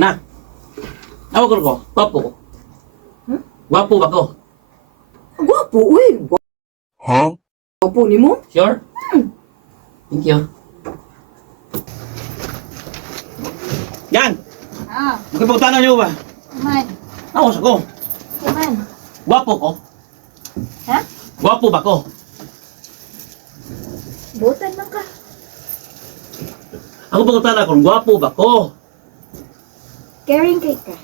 Nak. Ako ko. Gwapo ko. Hmm? Gwapo ba ko? Gwapo, uy. Gwapo ni mo? Sure? Thank you. Yan! Ah, Magkipagtanan niyo ba? man. Ako sa ko. Man. Gwapo ko. Ha? Gwapo ba ko? Butan lang ka. Ako pagkatanan kung gwapo ba ko? Caring cake ka.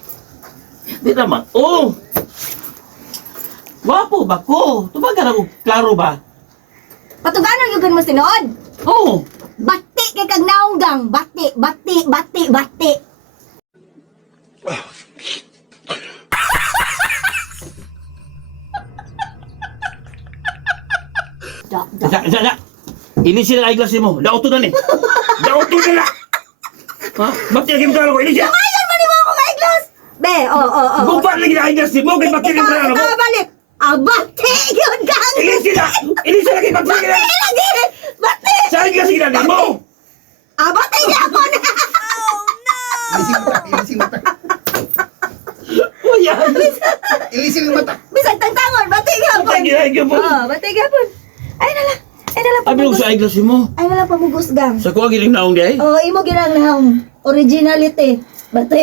Di naman. Oh! Gwapo ba ko? Tumagan ako. Klaro ba? Patuganan yung mo sinood. Oh! Bati kay kag naunggang. Bati, bati, bati, bati. Da, da. Da. Ini sila eyeglass mo. Dauto na ni. Dauto na na. Ha? Bakit lagi mo ko? Ini siya. Ayaw man mo ako eyeglass. Be, oh. Gupat lagi na eyeglass mo. Kaya bakit lagi mo ko? Balik. Ah, bati yun kang. Ini sila. Ini sila lagi bakit lagi na. Bati lagi. Bati. Sa eyeglass sila mo. Ah, bati niya ako na. Ilising mata. Oh yan. Ilising mata. Bisag tangtangon, bati gyapon. Bati gyapon. Oh, bati gyapon. Ay na lang. Ay na lang Abi ko sa eyeglass mo. Ay na lang pamugos gang. Sa kuha giling naong di ay. Oh, imo ginang originality. Bati.